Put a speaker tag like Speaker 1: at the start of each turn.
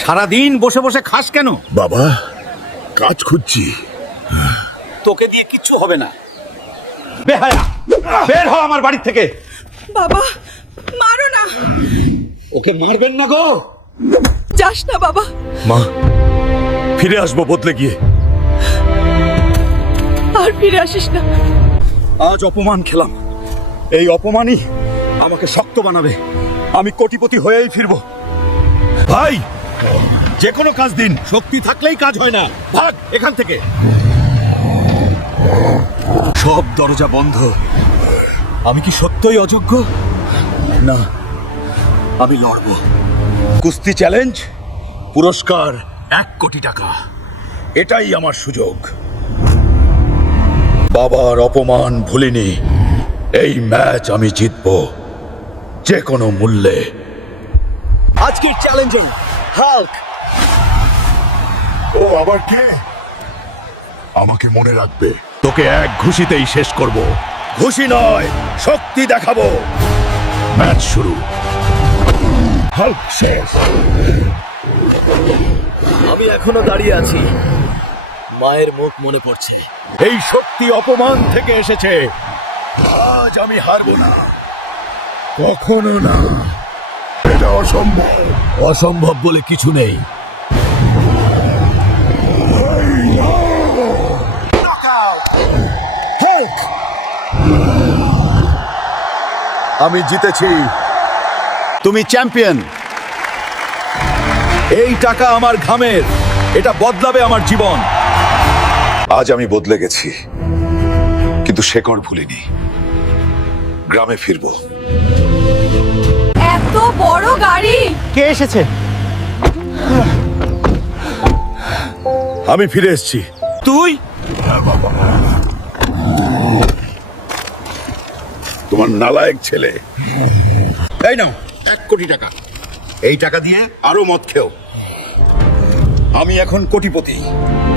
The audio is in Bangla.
Speaker 1: সারাদিন বসে বসে খাস কেন?
Speaker 2: বাবা, কাজ খুঁজছি।
Speaker 1: তোকে দিয়ে কিচ্ছু হবে না। বেহায়া, বের হ আমার বাড়ি থেকে।
Speaker 3: বাবা, মারো না।
Speaker 1: ওকে মারবেন না গো।
Speaker 3: যাস না বাবা।
Speaker 2: মা, ফিরে আসবো বদলে গিয়ে।
Speaker 3: আর ফিরে আসিস না।
Speaker 1: আজ অপমান খেলাম, এই অপমানই আমাকে শক্ত বানাবে। আমি কোটিপতি হয়েই ফিরবো।
Speaker 2: ভাই, যে কোনো কাজ দিন।
Speaker 1: শক্তি থাকলেই কাজ হয় না। ভাগ এখান থেকে। সব দরজা বন্ধ। আমি কি সত্যই অযোগ্য? না, আমি লড়ব। কুস্তি চ্যালেঞ্জ, পুরস্কার 1 কোটি টাকা। এটাই আমার সুযোগ। বাবার অপমান ভুলিনি। এই ম্যাচ আমি জিতব, যে কোনো মূল্যে। আজকের চ্যালেঞ্জিং হাল্ক।
Speaker 2: ও আবার কে? আমাকে মনে রাখবে। তোকে এক ঘুষিতেই শেষ করব।
Speaker 1: ঘুষি নয়, শক্তি দেখাবো।
Speaker 2: ম্যাচ শুরু। হাল্ক শেষ।
Speaker 4: আমি এখনো দাঁড়িয়ে আছি, মায়ের মুখ মনে পড়ছে।
Speaker 1: এই শক্তি অপমান থেকে এসেছে। আজ আমি হারবো না, কখনো না।
Speaker 2: এটা অসম্ভব।
Speaker 4: অসম্ভব বলে কিছু নেই।
Speaker 1: আমি জিতেছি, তুমি চ্যাম্পিয়ন। এই টাকা আমার ঘামের, এটা বদলাবে আমার জীবন।
Speaker 2: আজ আমি বদলে গেছি, কিন্তু শেকড় ভুলিনি। গ্রামে ফিরবো।
Speaker 3: এত বড় গাড়ি।
Speaker 1: কে এসেছে? আমি ফিরে এসেছি। তুই?
Speaker 2: তোমার নালায়েক ছেলে।
Speaker 1: এই নাও 1 কোটি টাকা। এই টাকা দিয়ে আরো মদ খেও। আমি এখন কোটিপতি।